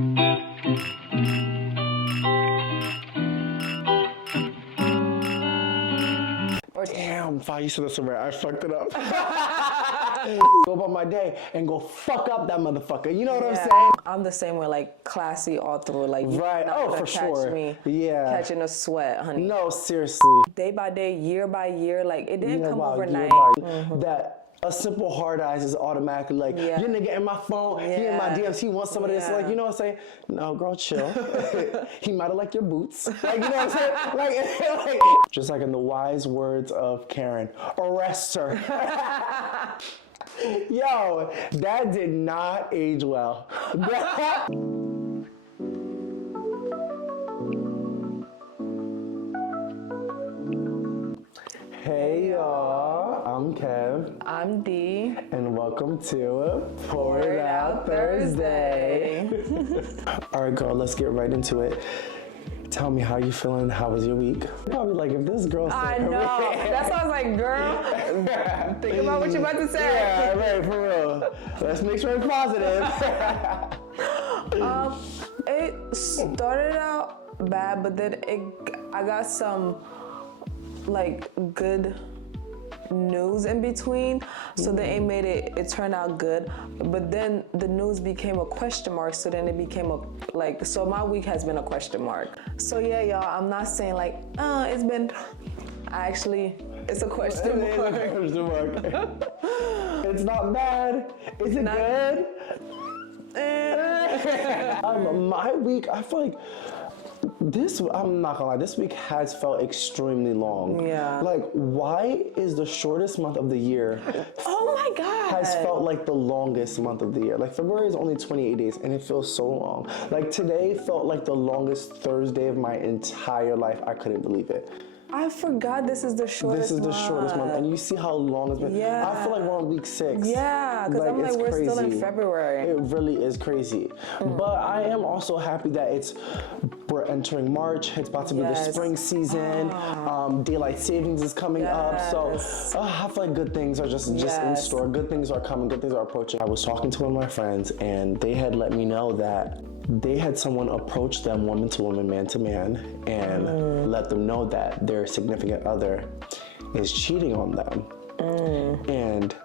Damn, Fi, you said this already. I fucked it up. Go about my day and go fuck up that motherfucker. You know what I'm saying? I'm the same way, like classy all through. Like, right. You're not gonna for catch sure. me catching a sweat, honey. No, seriously. Day by day, year by year, like it didn't come overnight. That a simple hard eyes is automatically like, your nigga in my phone, he in my DMs, he wants some of this. Like, you know what I'm saying? No, girl, chill. He might have liked your boots. Like, you know what I'm saying? Like, just like in the wise words of Karen, arrest her. Yo, that did not age well. Hey y'all, I'm Kev. I'm D. And welcome to Pour It Out Thursday. All right, girl, let's get right into it. Tell me how you feeling. How was your week? Probably like if this girl said I know. That's why I was like, girl, think about what you're about to say. Yeah, right, for real. Let's make sure it's positive. It started out bad, but then I got some like good news in between, so then it made it turned out good, but then the news became a question mark, so then it became so my week has been a question mark. So yeah, y'all, I'm not saying like it's been, it's a question mark. It's a question mark. It's not bad. Is it good? My week, I feel like I'm not gonna lie, this week has felt extremely long. Yeah. Like, why is the shortest month of the year oh my God, has felt like the longest month of the year? Like, February is only 28 days and it feels so long. Like, today felt like the longest Thursday of my entire life. I couldn't believe it. I forgot this is the shortest month. This is the shortest month, and you see how long it's been. Yeah. I feel like we're on week 6. Yeah, because I'm like, we're crazy. still in February. It really is crazy. But I am also happy that we're entering March. It's about to be the spring season. Daylight savings is coming up. So I feel like good things are just in store. Good things are coming. Good things are approaching. I was talking to one of my friends, and they had let me know that they had someone approach them, woman to woman, man to man, and let them know that their significant other is cheating on them. And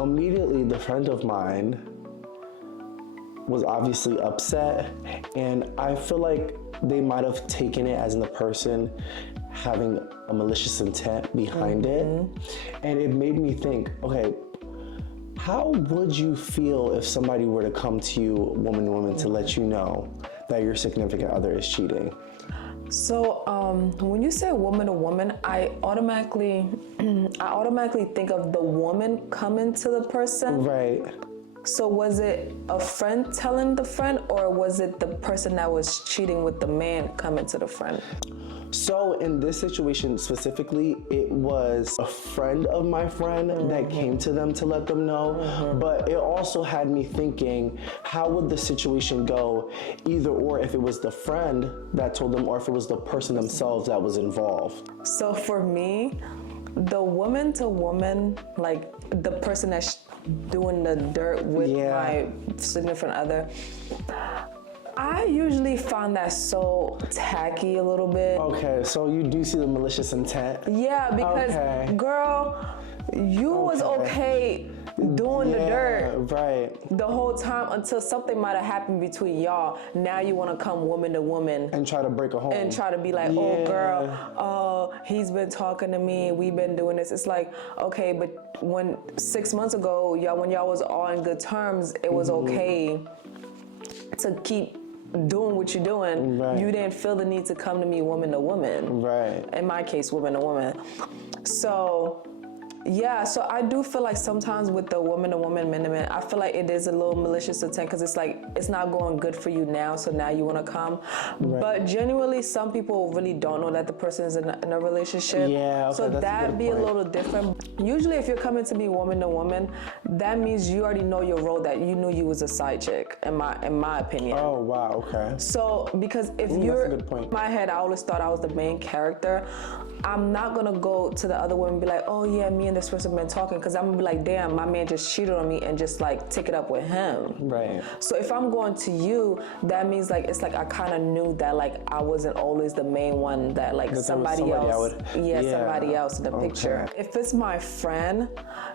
immediately the friend of mine was obviously upset, and I feel like they might have taken it as in the person having a malicious intent behind it. And it made me think, okay, how would you feel if somebody were to come to you, woman to woman, to let you know that your significant other is cheating? So when you say woman to woman, I automatically think of the woman coming to the person. Right. So was it a friend telling the friend, or was it the person that was cheating with the man coming to the friend? So in this situation specifically, it was a friend of my friend that came to them to let them know. But it also had me thinking, how would the situation go either or, if it was the friend that told them or if it was the person themselves that was involved? So for me, the woman to woman, like the person that's doing the dirt with my significant other, I usually find that so tacky a little bit. Okay, so you do see the malicious intent? Yeah, because girl, you was okay doing the dirt the whole time until something might have happened between y'all. Now you want to come woman to woman and try to break a home and try to be like, oh girl, he's been talking to me, we've been doing this. It's like, okay, but when 6 months ago, when y'all was all in good terms, it was okay to keep doing what you're doing. You didn't feel the need to come to me woman to woman. In my case, woman to woman. So yeah, so I do feel like sometimes with the woman to woman, man to man, I feel like it is a little malicious intent, because it's like, it's not going good for you now, so now you want to come. But genuinely, some people really don't know that the person is in a relationship. So that'd be a little different. Usually if you're coming to me woman to woman, that means you already know your role, that you knew you was a side chick, in my opinion. Oh wow, okay. So because if you're, that's a good point. In my head, I always thought I was the main character. I'm not gonna go to the other woman and be like, oh yeah, me and and this person been talking, because I'm gonna be like, damn, my man just cheated on me and just like take it up with him. Right. So if I'm going to you, that means like it's like I kind of knew that like I wasn't always the main one, that like somebody else in the picture. If it's my friend,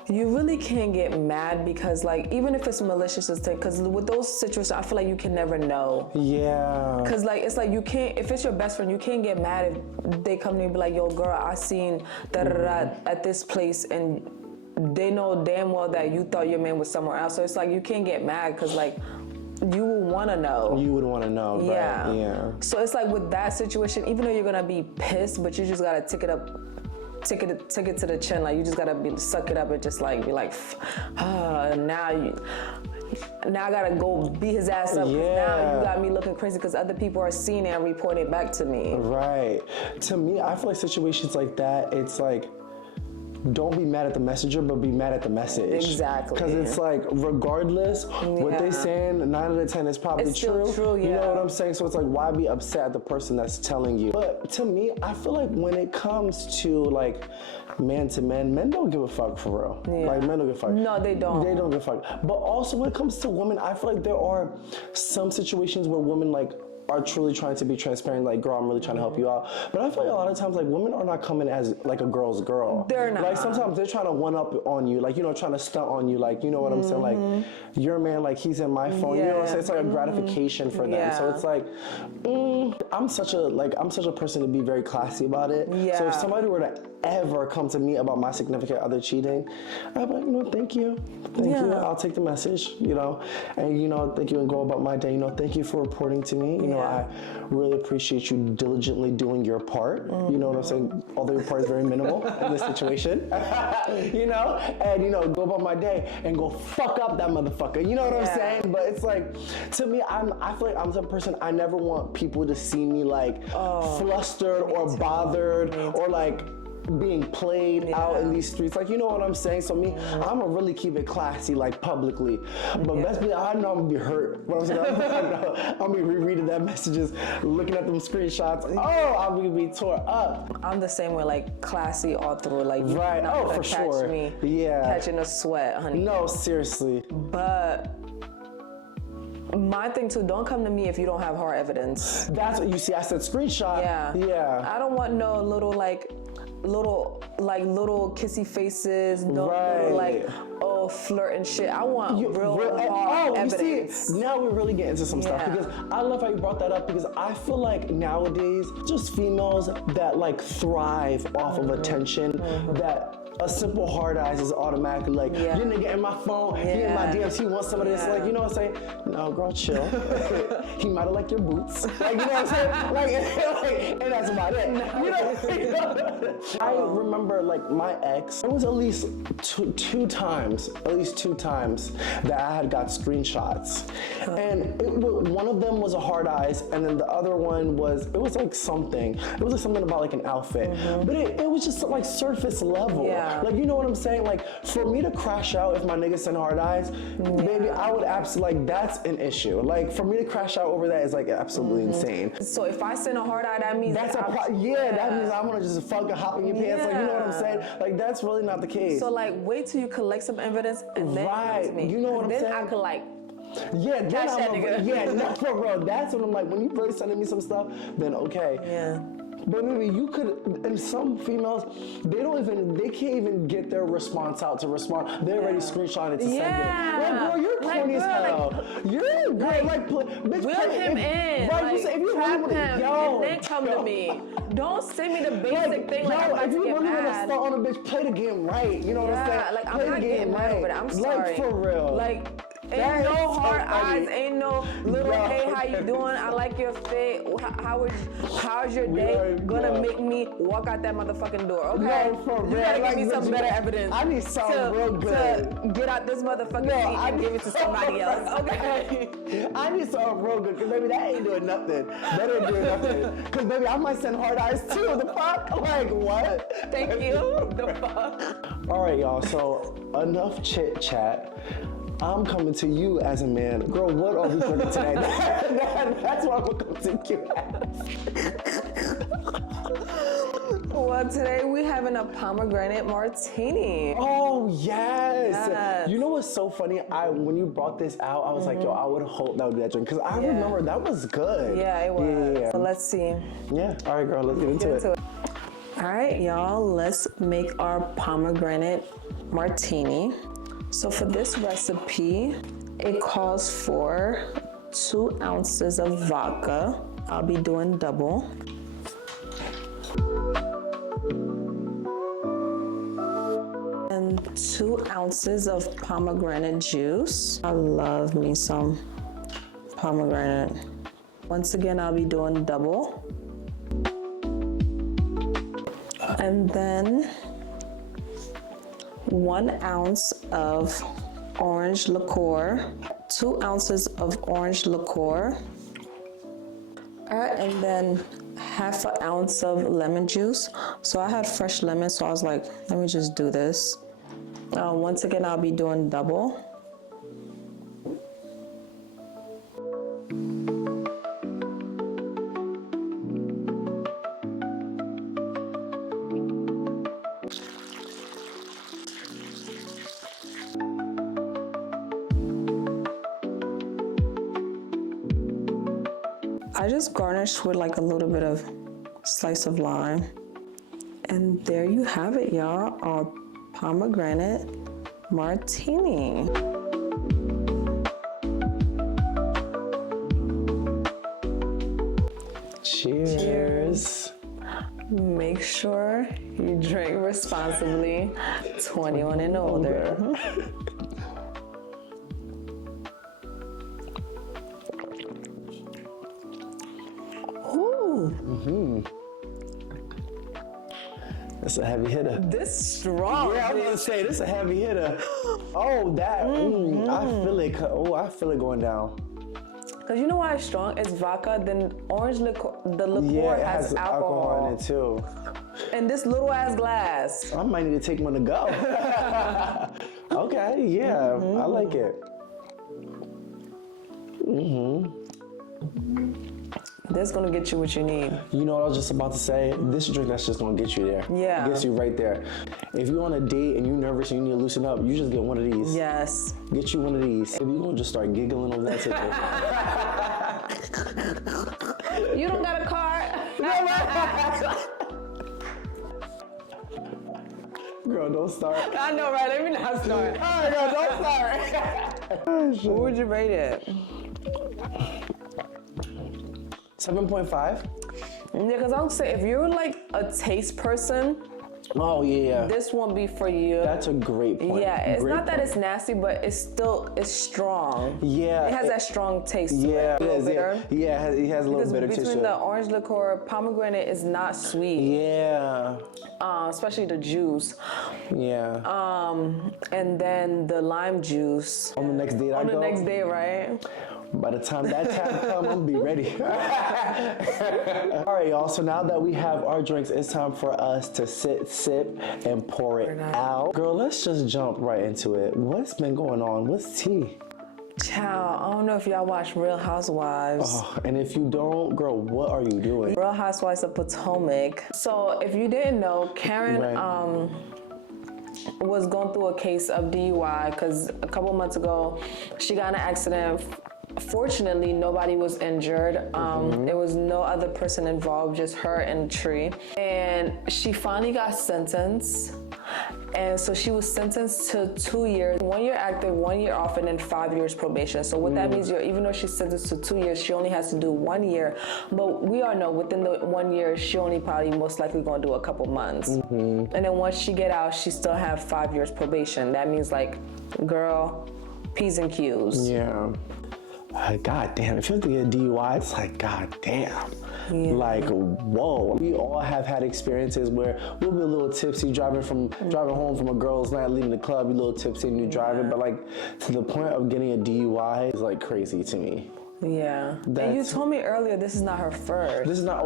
you really can't get mad, because like even if it's malicious, because with those situations, I feel like you can never know. Yeah. Because like it's like you can't, if it's your best friend, you can't get mad if they come to you and be like, yo girl, I seen da-da-da at this place, and they know damn well that you thought your man was somewhere else. So it's like you can't get mad, because like you would want to know. You would want to know. Yeah. Right? Yeah. So it's like with that situation, even though you're gonna be pissed, but you just gotta take it to the chin. Like you just gotta suck it up and just like be like, now I gotta go beat his ass up. Yeah. Now you got me looking crazy because other people are seeing it and reporting it back to me. Right. To me, I feel like situations like that, it's like, don't be mad at the messenger, but be mad at the message. Exactly. Because it's like, regardless, what they saying, 9 out of 10 is probably it's still true, yeah. You know what I'm saying? So it's like, why be upset at the person that's telling you? But to me, I feel like when it comes to like man to man, men don't give a fuck for real. Yeah. Like men don't give a fuck. No, they don't. They don't give a fuck. But also when it comes to women, I feel like there are some situations where women like are truly trying to be transparent, like, girl, I'm really trying to help you out. But I feel like a lot of times, like, women are not coming as, like, a girl's girl. They're not. Like, sometimes they're trying to one-up on you, like, you know, trying to stunt on you, like, you know what I'm saying? Like, your man, like, he's in my phone, you know what I'm saying? It's like a gratification for them. So it's like, I'm such a person to be very classy about it. Yeah. So if somebody were to ever come to me about my significant other cheating, I'd be like, you know, thank you. Thank you. I'll take the message, you know, and, you know, thank you, and go about my day. You know, thank you for reporting to me. You know, I really appreciate you diligently doing your part. You know what I'm saying? Although your part is very minimal in this situation, you know, and, you know, go about my day and go fuck up that motherfucker. You know what I'm saying? But it's like, to me, I feel like I'm the type of person, I never want people to see me like flustered or bothered or like being played out in these streets, like, you know what I'm saying? So me, I'm gonna really keep it classy, like, publicly. But best believe, I know I'm gonna be hurt. What I'm saying, I'm gonna be rereading that messages, looking at them screenshots. Oh, I'm gonna be tore up. I'm the same way, like, classy all through, like, you're right? not gonna for catch sure. me catching a sweat, honey. No, seriously. But my thing too, don't come to me if you don't have hard evidence. That's what you see. I said screenshot. Yeah. I don't want no little kissy faces, no little like flirt and shit. I want real hard evidence. See, now we're really getting into some stuff, because I love how you brought that up, because I feel like nowadays just females that like thrive off of attention, that a simple hard eyes is automatically like, your nigga in my phone, he in my DMs, he wants somebody that's like, you know what I'm saying? No, girl, chill. He might have liked your boots. Like, you know what I'm saying? Like, and that's about it. You know? I remember, like, my ex, it was at least two times that I had got screenshots. And one of them was a hard eyes, and then the other one was, it was like something. It was like something about like an outfit. But it was just like surface level. Like, you know what I'm saying? Like, for me to crash out if my nigga send hard eyes, baby, I would absolutely, like, that's an issue. Like, for me to crash out over that is like absolutely insane. So if I send a hard eye, that means that's that means I'm gonna just fucking hop in your pants. Like, you know what I'm saying? Like, that's really not the case. So like, wait till you collect some evidence and then come to me. You know what I'm saying? Then I could like, no, for real. That's when I'm like, when you really sending me some stuff, then okay. But maybe you could, and some females, they can't even get their response out to respond. They're already screenshotting it to send it. Like, girl, you're corny as hell. You're girl, like, bitch, wheel him in. Right, like, you say, if you trap really him, and then come to me. Don't send me the basic thing like I'm about if you to get really want to mad. start on a bitch, play the game right. You know what I'm saying? Like, play I'm not getting mad over that. I'm sorry. Like, for real. Like, ain't no hard eyes, ain't no little, hey, how you doing? I like your fit. How's your day gonna make me walk out that motherfucking door, okay? No, for real. You gotta like, give me some better evidence. I need something real good. To get out this motherfucking seat and give it to somebody else, okay? I need something real good, because maybe that ain't doing nothing. That ain't doing nothing. Because maybe I might send hard eyes too. The fuck? Like, what? Thank you. The fuck? All right, y'all. So, enough chit chat. I'm coming to you as a man. Girl, what are we drinking today? That's what I'm going to come to you as. Well, today we having a pomegranate martini. Oh, yes. Yes. You know what's so funny? When you brought this out, I was like, yo, I would hope that would be that drink. Because I remember that was good. Yeah, it was. Yeah. So let's see. Yeah. All right, girl, let's get into it. All right, y'all, let's make our pomegranate martini. So for this recipe, it calls for 2 ounces of vodka. I'll be doing double. And 2 ounces of pomegranate juice. I love me some pomegranate. Once again, I'll be doing double. And then 1 ounce of orange liqueur, 2 ounces of orange liqueur. All right, and then half an ounce of lemon juice. So I had fresh lemon, so I was like, let me just do this. Once again, I'll be doing double. I just garnished with like a little bit of slice of lime. And there you have it, y'all, our pomegranate martini. Cheers. Make sure you drink responsibly, 21 and older. Ooh. That's a heavy hitter. This strong. Yeah, I was gonna say this is a heavy hitter. Oh, that. I feel it. Oh, I feel it going down. Cause you know why it's strong? It's vodka. Then orange liqueur. The liqueur It has alcohol in it too. in this little ass glass. I might need to take one to go. Okay, yeah, I like it. This gonna get you what you need. You know what I was just about to say? This drink that's just gonna get you there. Yeah. It gets you right there. If you're on a date and you're nervous and you need to loosen up, you just get one of these. Yes. Get you one of these. Maybe you're gonna just start giggling over that ticket. You don't got a card? Girl, don't start. I know, right? Let me not start. All right, girl, don't start. What would you rate it? 7.5. Yeah, because I would say if you're like a taste person, Oh, yeah. this won't be for you. That's a great point. Yeah, it's Great not that point. it's nasty, but it's strong. Yeah. It has that strong taste to Yeah, it. A little bitter. yeah, it has a little Because bitter between tissue. the orange liqueur, pomegranate is not sweet. Yeah, Especially the juice. yeah. And then the lime juice. On the next date On the next day, right? By the time that time comes, I'm gonna be ready. All right, y'all. So now that we have our drinks, it's time for us to sit, sip, and pour it out. Girl, let's just jump right into it. What's been going on? What's tea? Child, I don't know if y'all watch Real Housewives. Oh, and if you don't, girl, what are you doing? Real Housewives of Potomac. So if you didn't know, Karen Right. was going through a case of DUI because a couple months ago she got in an accident. Fortunately, nobody was injured. There was no other person involved, just her and the tree. And she finally got sentenced. And so she was sentenced to 2 years, 1 year active, 1 year off, and then 5 years probation. So what that means, even though she's sentenced to 2 years, she only has to do 1 year. But we all know within the 1 year, she only probably most likely gonna do a couple months. And then once she get out, she still have 5 years probation. That means like, girl, P's and Q's. Yeah. God damn, if you have to get a DUI, it's like, God damn. Yeah. Like, whoa. We all have had experiences where we'll be a little tipsy driving home from a girl's night, leaving the club, you're a little tipsy and you're driving, but like to the point of getting a DUI is like crazy to me. Yeah. And you told me earlier this is not her first. This is not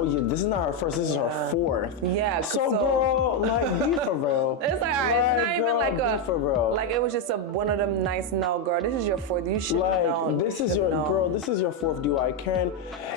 her first. This is her fourth. Yeah. So girl, like, be for real. It's like, all right, it's not girl, even like be for real. like it was just one of them nice, no, girl, this is your fourth. You should have known. This is your girl. This is your fourth DUI. Karen,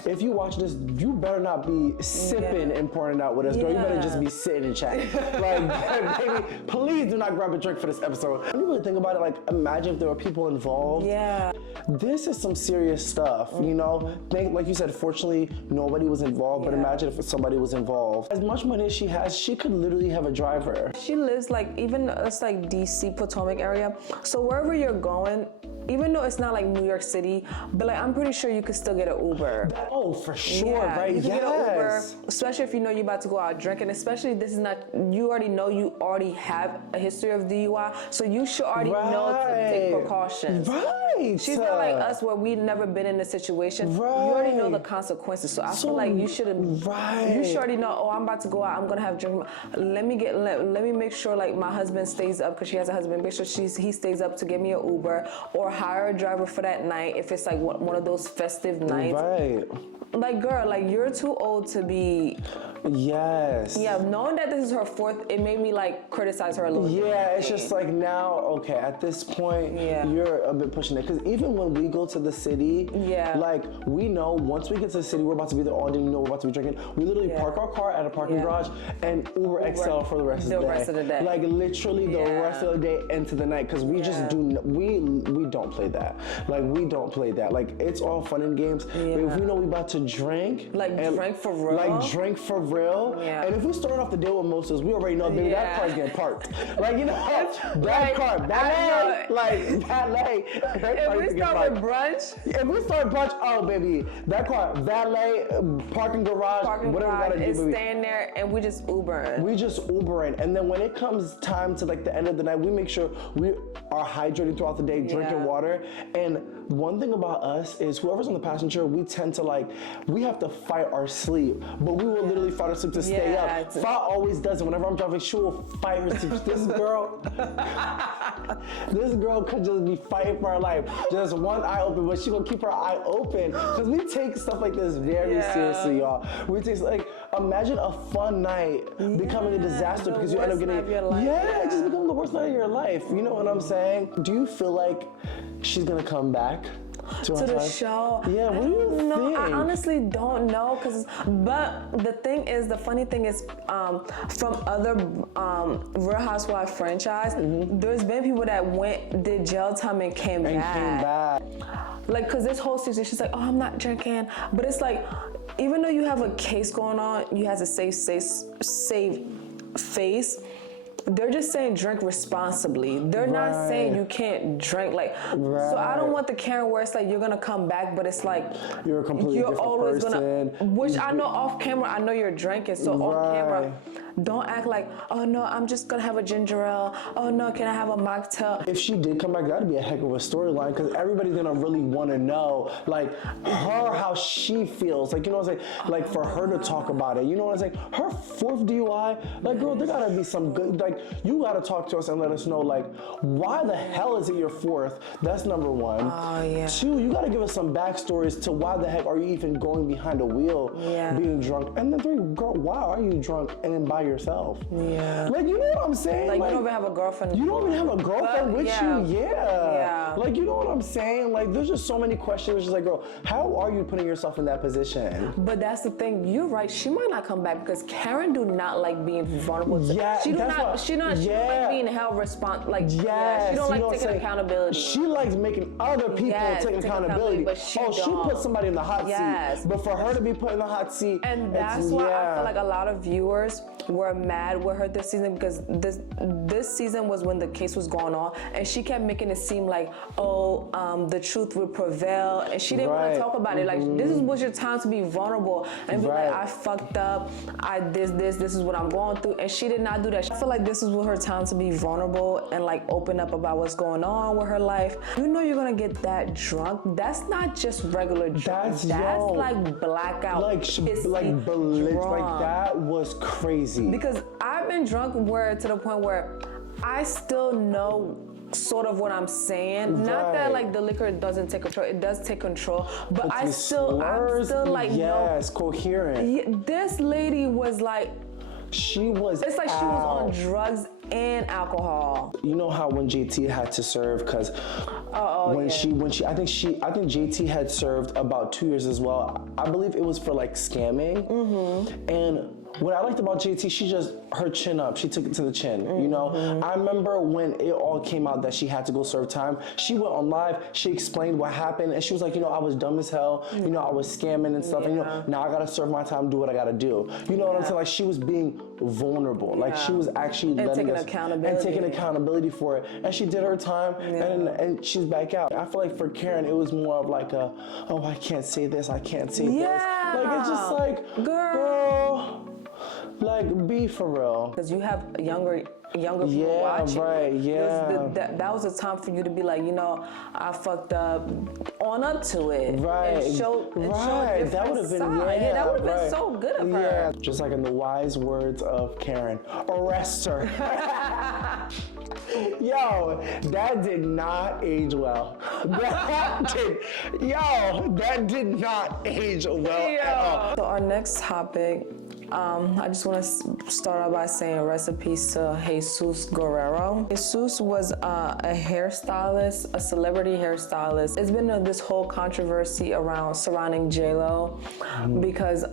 if you watch this, you better not be sipping and pouring it out with us, girl. You better just be sitting and chatting. Like, baby, please do not grab a drink for this episode. When you really think about it, like, imagine if there were people involved. Yeah. This is some serious stuff, you know? Like you said, fortunately, nobody was involved, but imagine if somebody was involved. As much money as she has, she could literally have a driver. She lives like, even it's like DC, Potomac area. So wherever you're going, even though it's not like New York City, but like I'm pretty sure you could still get an Uber. Oh, for sure, right? You can get an Uber, especially if you know you're about to go out drinking. Especially this is not, you already know you already have a history of DUI, so you should already know to take precautions. Right. She's not like us where we've never been in a situation. Right. You already know the consequences. So I feel like you should you should already know, oh, I'm about to go out, I'm gonna have drink. Let me make sure like my husband stays up, because she has a husband, make sure he stays up to get me an Uber, or hire a driver for that night if it's like one of those festive nights. Right. Like, girl, like you're too old to be. Yes. Yeah, knowing that this is her fourth, it made me like criticize her a little bit. Yeah, it's just like now, okay, at this point, you're a bit pushing it. Because even when we go to the city, like we know once we get to the city, we're about to be there all day, we know we're about to be drinking. We literally park our car at a parking garage and Uber XL for the rest of the day. Like literally the rest of the day into the night. Because we just we don't play that. Like we don't play that. Like it's all fun and games. But if we know we about to drink. Drink for real. Like drink for real. Yeah. And if we start off the day with mimosas, we already know, baby, that car's getting parked. Like, you know, that car, valet, like valet. If we start with brunch, oh baby, that car, valet, parking garage, whatever we gotta do, is baby. staying there, and we just Ubering. We just Ubering, and then when it comes time to like the end of the night, we make sure we are hydrated throughout the day, drinking water. And one thing about us is whoever's on the passenger, we tend to like, we have to fight our sleep, but we will literally fight our sleep to stay up. Fa always does it. Whenever I'm driving, she will fight her sleep. This girl could just be fighting for her life. Just one eye open, but she gonna keep her eye open. Because we take stuff like this very seriously, y'all. We take, like, imagine a fun night becoming a disaster because you end up getting, it just becomes the worst night of your life. You know what I'm saying? Do you feel like she's gonna come back to the show? Yeah, what do you think? I honestly don't know, but the funny thing is, from other Real Housewives franchise, there's been people that did jail time and came back. Like, cause this whole season, she's like, oh, I'm not drinking, but it's like, even though you have a case going on, you have a safe face. They're just saying drink responsibly. They're not saying you can't drink. Like, so I don't want the Karen where it's like you're gonna come back, but it's like you're a completely different always person. Which I know off camera, I know you're drinking. So on camera, don't act like, oh no, I'm just gonna have a ginger ale. Oh no, can I have a mocktail? If she did come back, that'd be a heck of a storyline, because everybody's gonna really want to know, like, how she feels. Like, you know what I'm saying? Like, for her to talk about it. You know what I'm saying? Her fourth DUI. Like, girl, there gotta be some good. Like, you gotta talk to us and let us know, like, why the hell is it your fourth? That's number one. Oh yeah. Two, you gotta give us some backstories to why the heck are you even going behind a wheel, being drunk. And then three, girl, why are you drunk and then by yourself? Yeah. Like, you know what I'm saying? Like, you don't even have a girlfriend. You don't even have a girlfriend with you? Yeah. Like, you know what I'm saying? Like, there's just so many questions. It's just like, girl, how are you putting yourself in that position? But that's the thing. You're right. She might not come back because Karen do not like being vulnerable. She don't like being held responsible. Like, she don't like taking accountability. She likes making other people take accountability. But she put somebody in the hot seat. But for her to be put in the hot seat, and that's why I feel like a lot of viewers were mad with her this season, because this season was when the case was going on, and she kept making it seem like, the truth would prevail, and she didn't want to talk about it. Like, this was your time to be vulnerable and be like, I fucked up, this is what I'm going through, and she did not do that. I feel like this is her time to be vulnerable and like open up about what's going on with her life. You know you're gonna get that drunk. That's not just regular drunk. That's like blackout. Like that was crazy. Because I've been drunk to the point where I still know sort of what I'm saying. Not that like the liquor doesn't take control, it does take control, but I'm still like, yes, coherent. Yeah, this lady was like, she was it's like she was on drugs and alcohol. You know how when JT had to serve, because when she I think JT had served about 2 years as well. I believe it was for like scamming. And what I liked about JT, she just, her chin up, she took it to the chin, you know? I remember when it all came out that she had to go serve time, she went on live, she explained what happened, and she was like, you know, I was dumb as hell, you know, I was scamming and stuff, and you know, now I gotta serve my time, do what I gotta do. You know what I'm saying? Like, she was being vulnerable, like she was actually taking accountability for it, and she did her time, and she's back out. I feel like for Karen, it was more of like a, oh, I can't say this, I can't say this. Like, it's just like, girl, like, be for real. Because you have younger people watching. That was a time for you to be like, you know, I fucked up. On up to it. And show that would have been that would have been so good of her. Just like in the wise words of Karen, arrest her. Yo, that did not age well. That did not age well at all. So our next topic, I just want to start out by saying rest in peace to Jesus Guerrero. Jesus was a hairstylist, a celebrity hairstylist. It's been this whole controversy surrounding J.Lo because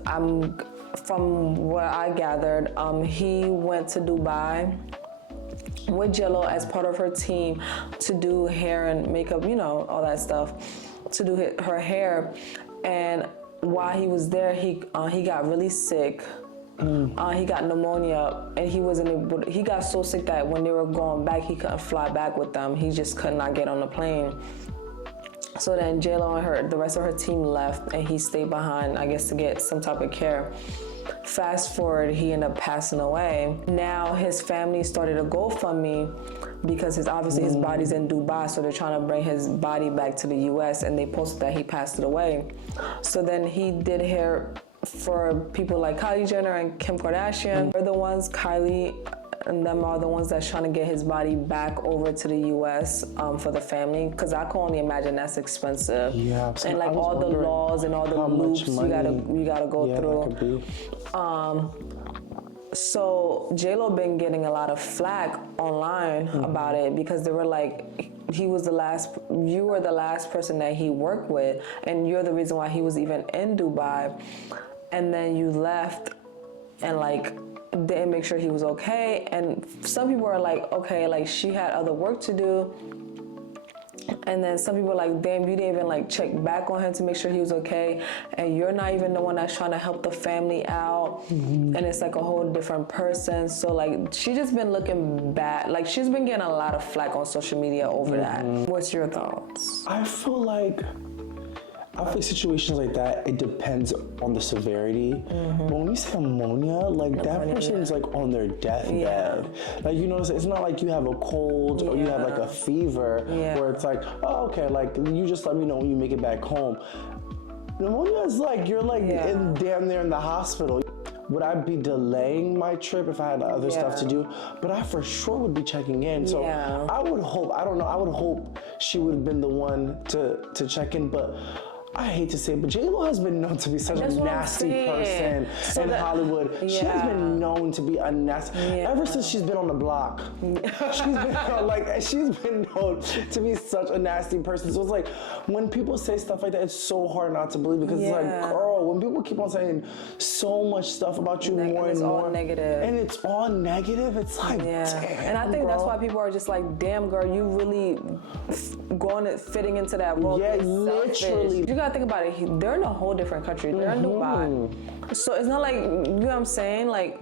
from what I gathered, he went to Dubai with J.Lo as part of her team to do hair and makeup, you know, all that stuff, to do her hair. And while he was there, he got really sick. He got pneumonia, and he got so sick that when they were going back, he couldn't fly back with them. He just could not get on the plane. So then J.Lo and the rest of her team left, and he stayed behind, I guess, to get some type of care. Fast forward, he ended up passing away. Now his family started a GoFundMe because obviously his body's in Dubai, so they're trying to bring his body back to the US, and they posted that he passed it away. So then he did hair for people like Kylie Jenner and Kim Kardashian. They're the ones, Kylie and them are the ones that's trying to get his body back over to the US for the family, because I can only imagine that's expensive. Yeah, and like all the laws and all the loops you gotta go through. So J.Lo been getting a lot of flack online about it, because they were like, you were the last person that he worked with, and you're the reason why he was even in Dubai, and then you left and like didn't make sure he was okay. And some people are like, okay, like she had other work to do. And then some people are like, damn, you didn't even like check back on him to make sure he was okay, and you're not even the one that's trying to help the family out, and it's like a whole different person. So like, she just been looking bad. Like, she's been getting a lot of flack on social media over that. What's your thoughts? I feel like situations like that, it depends on the severity. But when we say pneumonia, like that person's like on their deathbed. Like, you know, it's not like you have a cold or you have like a fever where it's like, oh, okay, like you just let me know when you make it back home. Pneumonia is like, you're like damn near in the hospital. Would I be delaying my trip if I had other stuff to do? But I for sure would be checking in. So I would hope she would have been the one to check in, but I hate to say it, but J.Lo has been known to be such a nasty person in Hollywood. She has been known to be a nasty, ever since she's been on the block. She's been known to be such a nasty person. So it's like, when people say stuff like that, it's so hard not to believe, because it's like, girl, when people keep on saying so much stuff about you more and more, and it's all negative, it's like, damn. And I think that's why people are just like, damn, girl, you really fitting into that role. Yeah, literally. You gotta think about it. They're in a whole different country. They're in Dubai. So it's not like, you know what I'm saying? Like,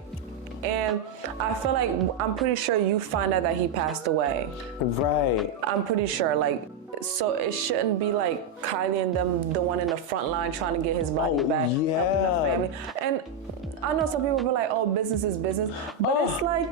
and I feel like, I'm pretty sure you find out that he passed away. Right. I'm pretty sure, like, so it shouldn't be like Kylie and them, the one in the front line trying to get his body back. Helping the family. And I know some people be like, oh, business is business. But it's like,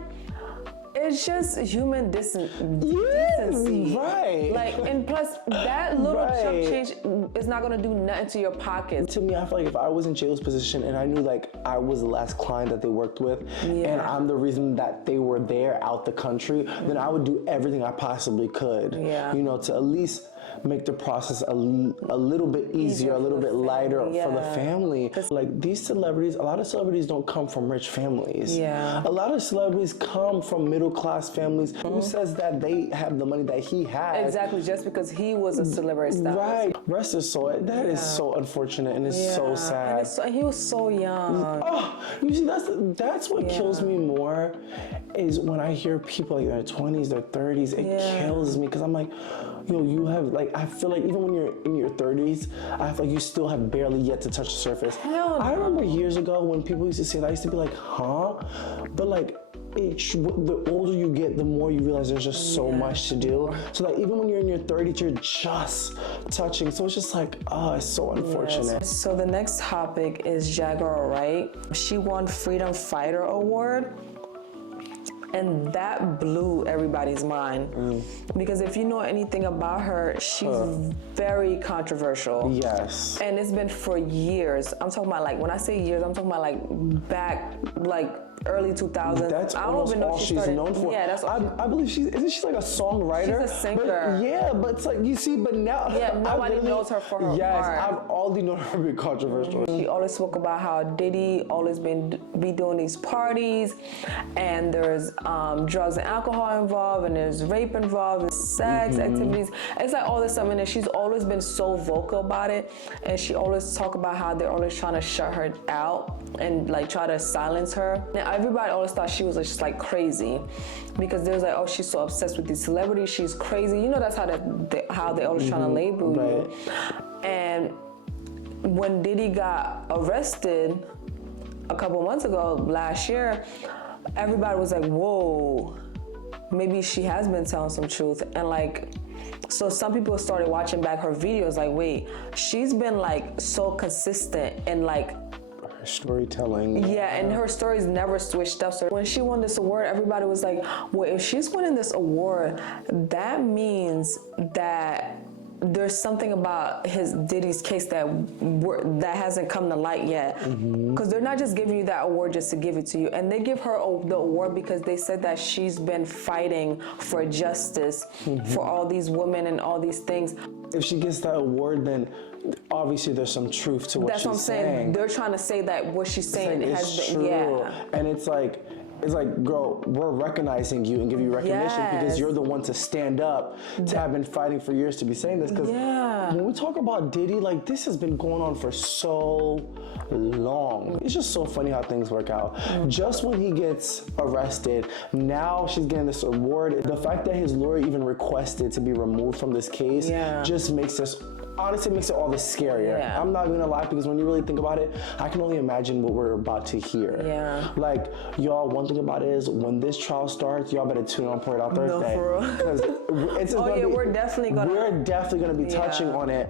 It's just human decency. Right. Like, and plus, that little chunk change is not gonna do nothing to your pocket. To me, I feel like if I was in J.Lo's position and I knew like I was the last client that they worked with, and I'm the reason that they were there out the country, then I would do everything I possibly could, you know, to at least make the process a little bit easier, a little bit lighter for the family. Like these celebrities, a lot of celebrities don't come from rich families. A lot of celebrities come from middle class families. Who says that they have the money that he has? Exactly, just because he was a celebrity stylist. Right. Rest his soul. That is so unfortunate and it's so sad. And he was so young. Oh, you see, that's what kills me more is when I hear people like in their 20s, their 30s, it kills me because I'm like, yo, you have like, I feel like even when you're in your 30s, I feel like you still have barely yet to touch the surface. Hell no. I remember years ago when people used to say that, I used to be like, huh? But like, the older you get, the more you realize there's just so much to do. So like even when you're in your 30s, you're just touching. So it's just like, oh, it's so unfortunate. Yes. So the next topic is Jaguar Wright. She won Freedom Fighter Award. And that blew everybody's mind. Because if you know anything about her, she's very controversial. Yes. And it's been for years. I'm talking about like, when I say years, I'm talking about like back, like early 2000s. That's I don't even know all if she she's started, known for. Yeah, that's all I believe isn't she like a songwriter? She's a singer. But it's like, you see, but now. Yeah, nobody knows her for her art. Yes, I've only known her to be controversial. She always spoke about how Diddy always be doing these parties, and there's drugs and alcohol involved, and there's rape involved, and sex activities. It's like all this stuff, and she's always been so vocal about it, and she always talk about how they're always trying to shut her out and like try to silence her. Now everybody always thought she was just like crazy, because there's like, oh, she's so obsessed with these celebrities, she's crazy. You know, that's how they always trying to label you. And when Diddy got arrested a couple months ago, last year, everybody was like, whoa, maybe she has been telling some truth. And like, so some people started watching back her videos like, wait, she's been like so consistent and like storytelling. Yeah, and her stories never switched up. So when she won this award, everybody was like, well, if she's winning this award, that means that there's something about Diddy's case that hasn't come to light yet. Because they're not just giving you that award just to give it to you. And they give her the award because they said that she's been fighting for justice for all these women and all these things. If she gets that award, then obviously there's some truth to what she's saying. That's what I'm saying. They're trying to say that what she's saying has been true. And it's like, girl, we're recognizing you and give you recognition because you're the one to stand up to have been fighting for years to be saying this. Because when we talk about Diddy, like this has been going on for so long. It's just so funny how things work out. Just when he gets arrested, now she's getting this award. The fact that his lawyer even requested to be removed from this case just makes us honestly makes it all the scarier. I'm not gonna lie, because when you really think about it, I can only imagine what we're about to hear. Like, y'all, one thing about it is when this trial starts, y'all better tune on Pour It Out Thursday. No, for real. Because we're definitely gonna be touching on it.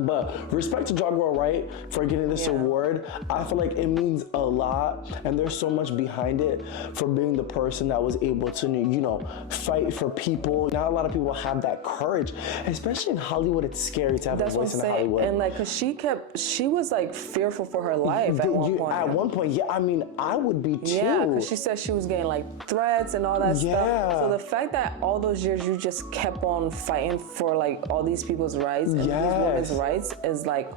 But respect to Jaguar Wright for getting this award. I feel like it means a lot, and there's so much behind it for being the person that was able to, you know, fight for people. Not a lot of people have that courage, especially in Hollywood. It's scary to have a voice in Hollywood. And like, cause she was like fearful for her life at one point. At one point, I mean, I would be too. Yeah, because she said she was getting like threats and all that stuff. So the fact that all those years you just kept on fighting for like all these people's rights and these women's rights is like,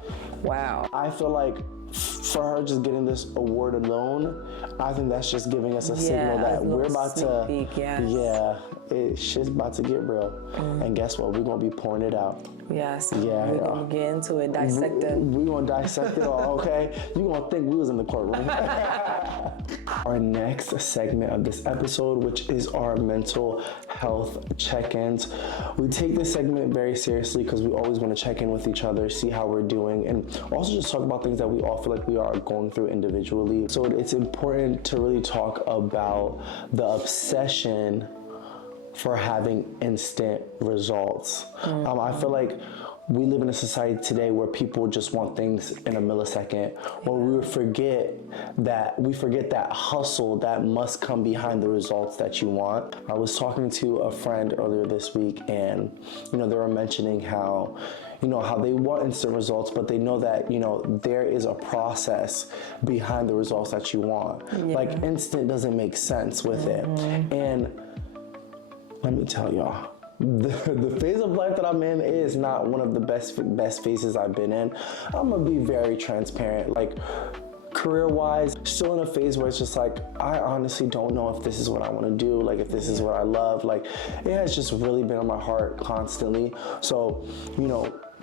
wow. I feel like for her just getting this award alone, I think that's just giving us a signal that we're about to, shit's about to get real. And guess what? We're gonna be pouring it out. Yes. We're gonna get into it, dissect it. We're gonna dissect it all, okay? You're gonna think we was in the courtroom. Our next segment of this episode, which is our mental health check-ins. We take this segment very seriously because we always want to check in with each other, see how we're doing, and also just talk about things that we all feel like we are going through individually. So it's important to really talk about the obsession for having instant results. I feel like we live in a society today where people just want things in a millisecond, or we forget that hustle that must come behind the results that you want. I was talking to a friend earlier this week, and they were mentioning how they want instant results, but they know that there is a process behind the results that you want. Like instant doesn't make sense with it. And let me tell y'all, the phase of life that I'm in is not one of the best phases I've been in. I'm gonna be very transparent. Like, career-wise, still in a phase where it's just like, I honestly don't know if this is what I want to do, like if this is what I love. Like, it has just really been on my heart constantly. So,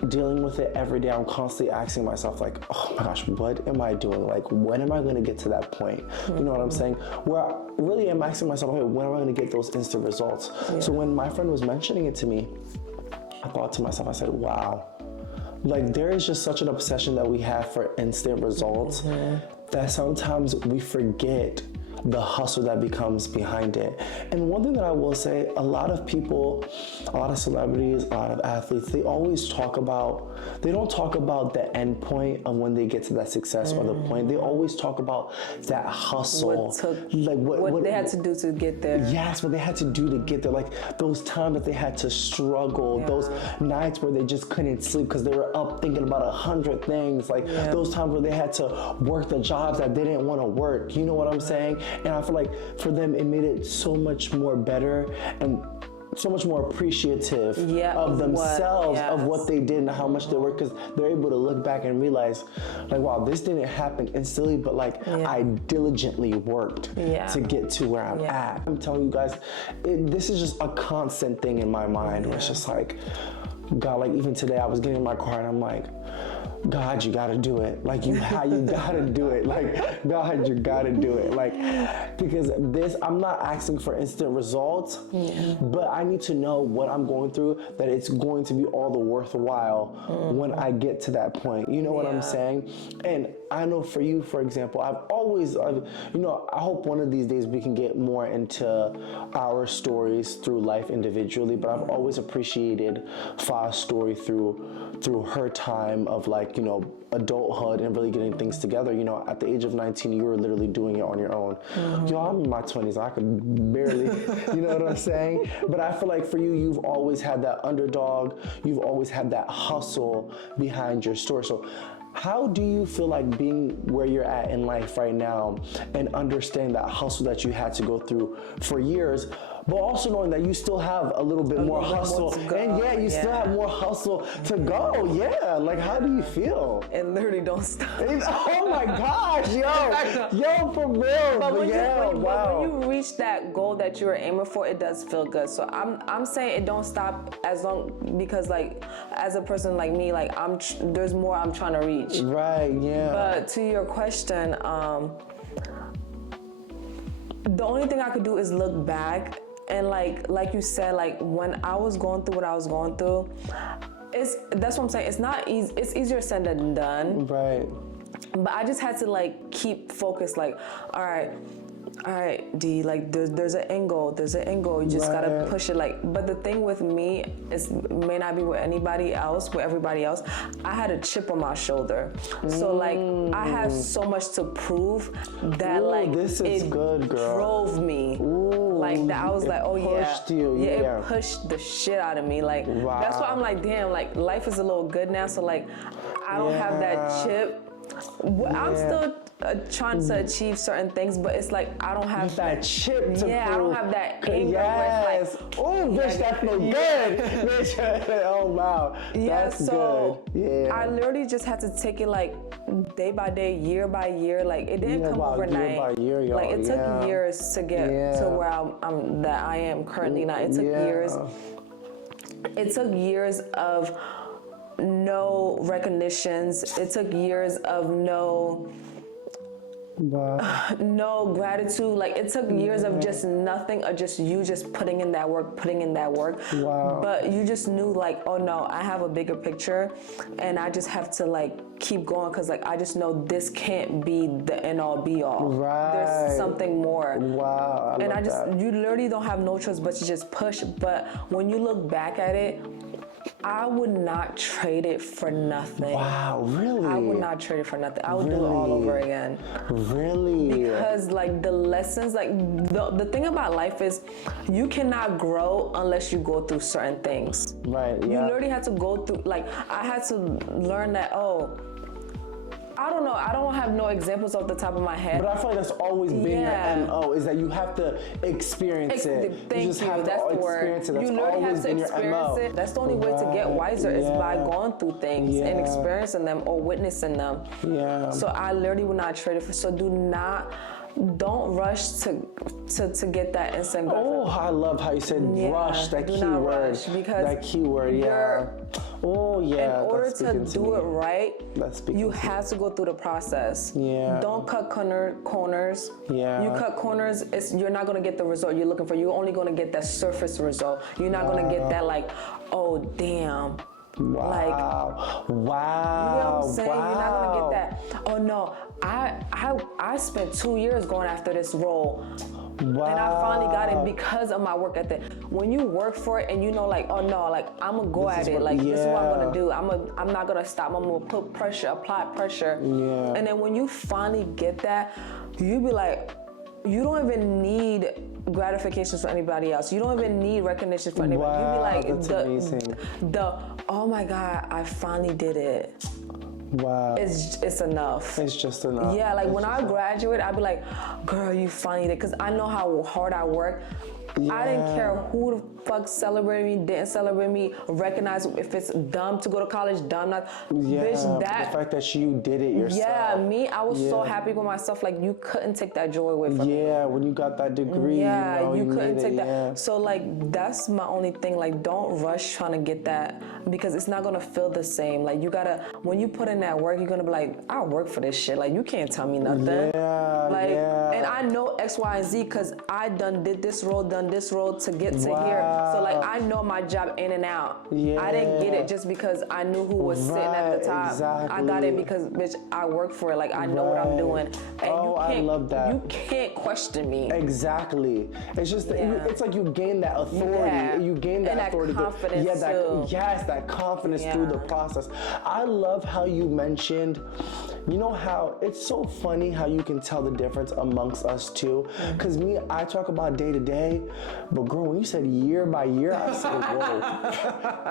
dealing with it every day, I'm constantly asking myself, like, oh my gosh, what am I doing? Like, when am I going to get to that point? You know what I'm saying? Where I really am asking myself, okay, when am I going to get those instant results? So when my friend was mentioning it to me, I thought to myself, I said, wow, like there is just such an obsession that we have for instant results that sometimes we forget the hustle that becomes behind it. And one thing that I will say, a lot of people, a lot of celebrities, a lot of athletes, they don't talk about the end point of when they get to that success or the point. They always talk about that hustle. What they had to do to get there. Yes, what they had to do to get there. Like those times that they had to struggle, those nights where they just couldn't sleep because they were up thinking about 100 things. Like those times where they had to work the jobs that they didn't want to work. You know what I'm saying? And I feel like for them, it made it so much more better and so much more appreciative of themselves, of what they did and how much they worked, because they're able to look back and realize, like, wow, this didn't happen instantly, but like I diligently worked to get to where I'm at. I'm telling you guys, this is just a constant thing in my mind where it's just like, God, like even today I was getting in my car and I'm like, God, you gotta do it. Like you gotta do it. Like, God, you gotta do it. Like, because I'm not asking for instant results, but I need to know what I'm going through, that it's going to be all the worthwhile when I get to that point. You know what I'm saying? And I know for you, for example, I hope one of these days we can get more into our stories through life individually, but I've always appreciated Fa's story through her time of like, adulthood and really getting things together. At the age of 19, you were literally doing it on your own. I'm in my 20s, I could barely, you know what I'm saying? But I feel like for you, you've always had that underdog, you've always had that hustle behind your story. So how do you feel like being where you're at in life right now and understanding that hustle that you had to go through for years, but also knowing that you still have a little bit more hustle, and you still have more hustle to go. Like how do you feel? It literally don't stop. Oh my gosh, yo, for real. But when you reach that goal that you were aiming for, it does feel good. So I'm saying it don't stop because like as a person like me, like there's more I'm trying to reach. Right, yeah. But to your question, the only thing I could do is look back. And like you said, like when I was going through what I was going through, that's what I'm saying. It's not easy. It's easier said than done. Right. But I just had to like keep focused. Like, all right, D. Like there's an end goal. There's an end goal. You just gotta push it. Like, but the thing with me may not be with everybody else. I had a chip on my shoulder. So like I have so much to prove that this is good, girl. Drove me. Like that, I was like, oh pushed you. It pushed the shit out of me. Like that's why I'm like, damn. Like life is a little good now. So like I don't have that chip. I'm still trying to achieve certain things, but it's like I don't have that chip to prove. I don't have that anger. Yes. Oh, bitch, that feels good. Bitch, oh wow. That's so good. Yeah. I literally just had to take it like day by day, year by year. Like it didn't come overnight. Year by year, y'all. Like it took years to get to where I'm that I am currently now. It took years. It took years of no recognitions. It took years of no gratitude. Like it took years of just nothing, or just you just putting in that work. Wow. But you just knew like, oh no, I have a bigger picture and I just have to like keep going, because like I just know this can't be the end all be all. Right. There's something more. Wow. You literally don't have no choice but to just push. But when you look back at it, I would not trade it for nothing. Wow, really? I would not trade it for nothing. I would do it all over again. Really? Because like the lessons, like the thing about life is you cannot grow unless you go through certain things. Right, You yeah. literally had to go through, like I had to learn that, I don't know. I don't have no examples off the top of my head. But I feel like that's always been your MO, is that you have to experience it. Thank you. Just have That's to the word. experience it. That's You literally always have to been your experience MO. it. That's the only way to get wiser is by going through things and experiencing them or witnessing them. Yeah. So I literally would not trade it for. So don't rush to get that instant gratification. Oh, I love how you said rush, that do key not word. rush, because that key word, yeah. Oh, yeah. In order that's to speaking do it right, you to have to go through the process. Yeah. Don't cut corners. Yeah. You cut corners, you're not gonna get the result you're looking for. You're only gonna get that surface result. You're not gonna get that like, oh damn. Wow. Like, wow. you know what I'm saying? You're not gonna get that. Oh no, I spent 2 years going after this role. Wow. And I finally got it because of my work ethic. When you work for it and you know, like, oh no, like I'm gonna go at it. Like this is what I'm gonna do. I'm not gonna stop. I'm gonna put pressure, apply pressure. Yeah. And then when you finally get that, you be like, you don't even need gratifications for anybody else. You don't even need recognition for anybody. Wow, you be like, that's amazing. Oh my God, I finally did it. Wow. It's enough. It's just enough. Yeah, like when I graduate, I'd be like, girl, you finally did. Because I know how hard I work. I didn't care who the fuck celebrated me, didn't celebrate me, recognize if it's dumb to go to college, dumb not. Yeah, Bitch, the fact that you did it yourself. Yeah, I was so happy with myself. Like, you couldn't take that joy away from me. Yeah, when you got that degree, you couldn't take that. Yeah. So like, that's my only thing. Like, don't rush trying to get that because it's not gonna feel the same. Like, you gotta, when you put in that work, you're gonna be like, I work for this shit. Like, you can't tell me nothing. And I know X, Y, and Z because I did this role to get to here. So like, I know my job in and out. Yeah. I didn't get it just because I knew who was sitting at the top. Exactly. I got it because, bitch, I work for it. Like, I know what I'm doing. And I love that. You can't question me. Exactly. It's just that it's like you gain that authority. Yeah. You gain that and authority. That confidence too. That confidence through the process. I love how you mentioned, you know how it's so funny how you can tell the difference amongst us two. Because I talk about day to day, but girl, when you said year by year, I said, whoa.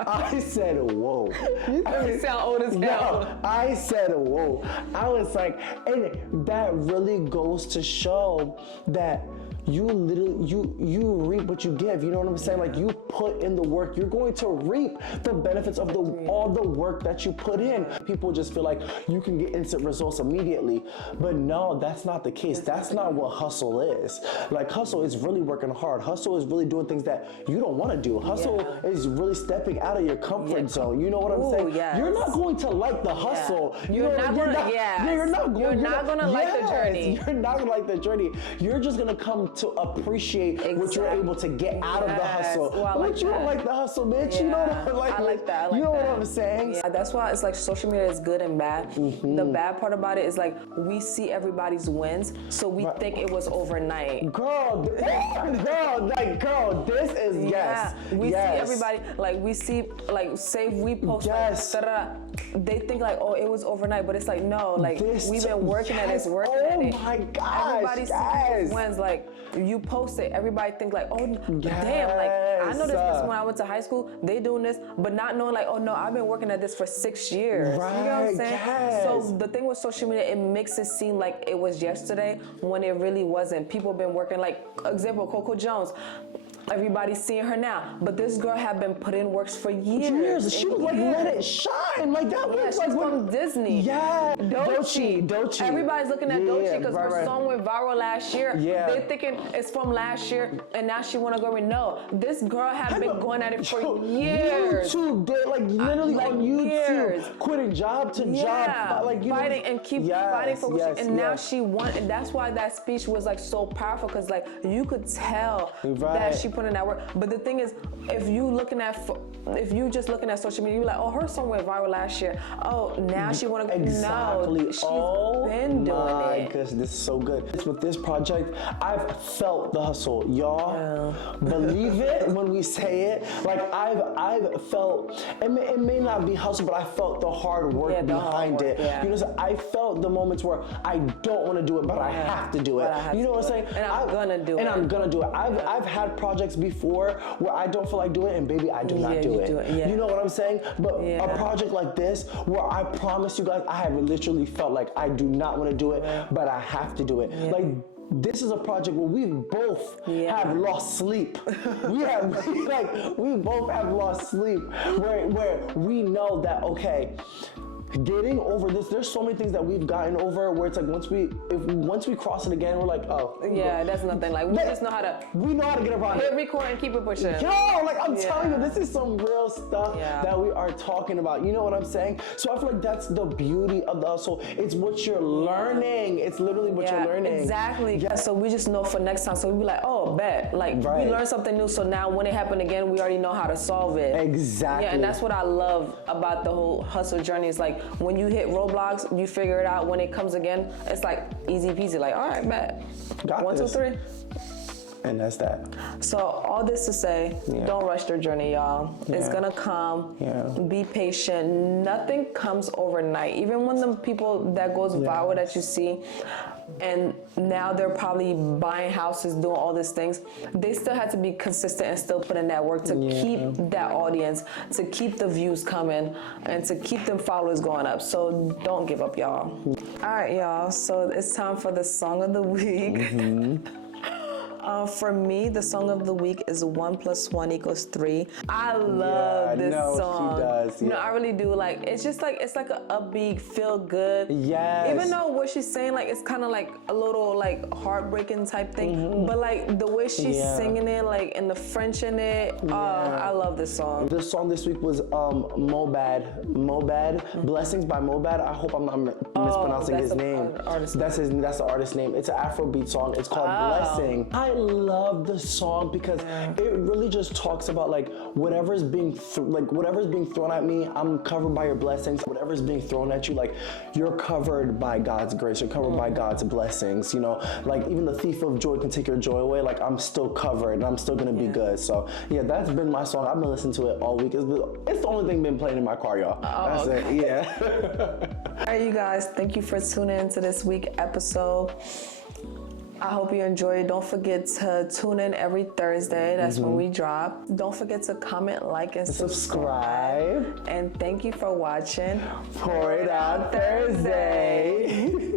I said, whoa. You sound old as hell. No, I said, whoa. I was like, and that really goes to show that you reap what you give. You know what I'm saying? Like, you put in the work, you're going to reap the benefits of all the work that you put in. People just feel like you can get instant results immediately, but no, that's not the case. That's not what hustle is. Like, hustle is really working hard. Hustle is really doing things that you don't want to do. Hustle is really stepping out of your comfort zone. You know what I'm saying? Yes. You're not going to like the hustle. You're not gonna like the journey. You're not gonna like the journey. You're just gonna come to appreciate what you're able to get out of the hustle. Well, you don't like the hustle, bitch. Yeah. You know what I like that. You know what I'm saying? Yeah, that's why it's like social media is good and bad. The bad part about it is like we see everybody's wins, so we think it was overnight. Girl, this is We see everybody, like we see, like say we post like, they think like, oh, it was overnight, but it's like, no, like we've been working at it, Oh my gosh, everybody sees wins, like you post it, everybody think like, oh damn, like I know this person when I went to high school, they doing this, but not knowing like, oh no, I've been working at this for 6 years. Right, you know what I'm saying? So the thing with social media, it makes it seem like it was yesterday when it really wasn't. People been working, like example, Coco Jones. Everybody's seeing her now, but this girl had been put in works for years. She was like, let it shine. Like that was like from Disney. Yeah, Doechii. Everybody's looking at Doechii because her song went viral last year. Yeah. They're thinking it's from last year, and now she want to go. No, this girl had been going at it for years. YouTube did like literally like on YouTube, years. Quitting job to job, like fighting and keep fighting for what she, and now she won, and that's why that speech was like so powerful because like you could tell that she putting in that work. But the thing is, if you just looking at social media, you're like, oh, her song went viral last year. Oh, now she want to go. Exactly. No, she's been doing it. Oh my gosh, this is so good. With this project, I've felt the hustle. Y'all believe it when we say it. Like I've felt, it may not be hustle, but I felt the hard work behind it. Yeah. You know, so I felt the moments where I don't want to do it, but I have to do it. You know what I'm saying? And I'm gonna do it. And I'm gonna do it. I've had projects before where I don't feel like doing it, and baby, I do not do it. You know what I'm saying? But a project like this, where I promise you guys, I have literally felt like I do not want to do it, but I have to do it. Like, this is a project where we both have lost sleep. we both have lost sleep. Where we know that, okay, getting over this, there's so many things that we've gotten over where it's like once we cross it again, we're like, oh. Yeah, that's nothing. Like, we just know how to. We know how to get around hit record and keep it pushing. Yo, like I'm telling you, this is some real stuff that we are talking about. You know what I'm saying? So I feel like that's the beauty of the hustle. It's what you're learning. It's literally what you're learning. Exactly. Yeah. So we just know for next time. So we be like, oh, bet. Like, we learned something new. So now when it happened again, we already know how to solve it. Exactly. Yeah, and that's what I love about the whole hustle journey. It's like, when you hit roadblocks, you figure it out. When it comes again, it's like easy peasy. Like, all right, bet. Got 1, 2, 3. And that's that. So all this to say, don't rush your journey, y'all. It's gonna come. Be patient. Nothing comes overnight. Even when the people that goes viral that you see, and now they're probably buying houses, doing all these things, they still had to be consistent and still put in that work to keep that audience, to keep the views coming, and to keep them followers going up. So don't give up, y'all. All right, y'all. So it's time for the song of the week. For me, the song of the week is 1 + 1 = 3. I love this song. She does. No, I really do. Like, it's just like, it's like an upbeat, feel good. Yes. Even though what she's saying, like, it's kind of like a little like heartbreaking type thing, but like the way she's singing it, like, and the French in it, I love this song. The song this week was Mobad, Blessings by Mobad. I hope I'm not mispronouncing his name. That's the artist name. It's an Afrobeat song. It's called Blessing. I love the song because it really just talks about like whatever's being thrown at me, I'm covered by your blessings. Whatever's being thrown at you, like, you're covered by God's grace. You're covered by God's blessings. You know, like, even the thief of joy can take your joy away. Like, I'm still covered and I'm still gonna be good. So yeah, that's been my song. I've been listening to it all week. It's the only thing been playing in my car, y'all. That's it. Yeah. All right, you guys. Thank you for tuning into this week's episode. I hope you enjoyed it. Don't forget to tune in every Thursday. That's when we drop. Don't forget to comment, like, and subscribe. And thank you for watching. Pour It Out Thursday.